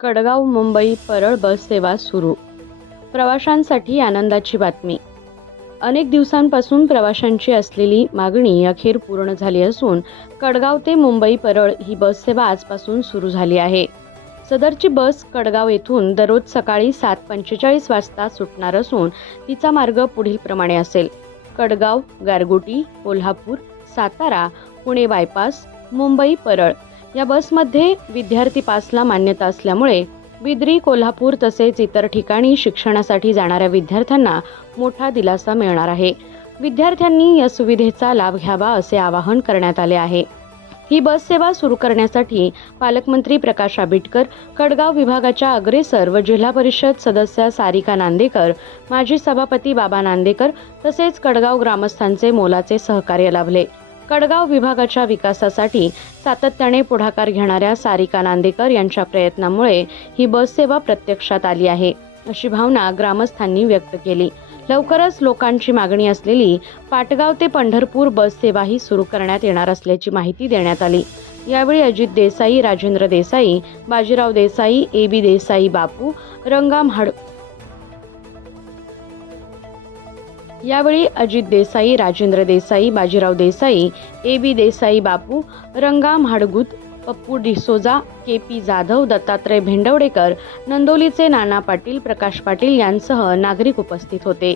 कडगाव मुंबई परळ बस सेवा सुरू. प्रवाशांसाठी आनंदाची बातमी. अनेक दिवसांपासून प्रवाशांची असलेली मागणी अखेर पूर्ण झाली असून कडगाव ते मुंबई परळ ही बस सेवा आजपासून सुरू झाली आहे. सदरची बस कडगाव येथून दररोज सकाळी 7:45 वाजता सुटणार असून तिचा मार्ग पुढील प्रमाणे असेल: कडगाव, गारगोटी, कोल्हापूर, सातारा, पुणे बायपास, मुंबई परळ. या बसमध्ये विद्यार्थी पासला मान्यता असल्यामुळे बिद्री, कोल्हापूर तसेच इतर ठिकाणी शिक्षणासाठी जाणाऱ्या विद्यार्थ्यांना मोठा दिलासा मिळणार आहे. विद्यार्थ्यांनी या सुविधेचा लाभ घ्यावा असे आवाहन करण्यात आले आहे. ही बस सेवा सुरू करण्यासाठी पालकमंत्री प्रकाश आंबेडकर, कडगाव विभागाच्या अग्रेसर व जिल्हा परिषद सदस्य सारिका नांदेकर, माजी सभापती बाबा नांदेकर तसेच कडगाव ग्रामस्थांचे मोलाचे सहकार्य लाभले. कडगाव विभागाच्या विकासासाठी सातत्याने पुढाकार घेणाऱ्या सारिका नांदेकर यांच्या प्रयत्नामुळे ही बस सेवा प्रत्यक्षात आली आहे, अशी भावना ग्रामस्थांनी व्यक्त केली. लवकरच लोकांची मागणी असलेली पाटगाव ते पंढरपूर बस सेवाही सुरू करण्यात येणार असल्याची माहिती देण्यात आली. यावेळी अजित देसाई, राजेंद्र देसाई, बाजीराव देसाई, ए.बी. देसाई बापू, रंगाम हाडगुत, पप्पू डिसोजा, के.पी. जाधव, दत्तात्रय भेंडवडेकर, नंदोलीचे नाना पाटील, प्रकाश पाटील यांसह नागरिक उपस्थित होते.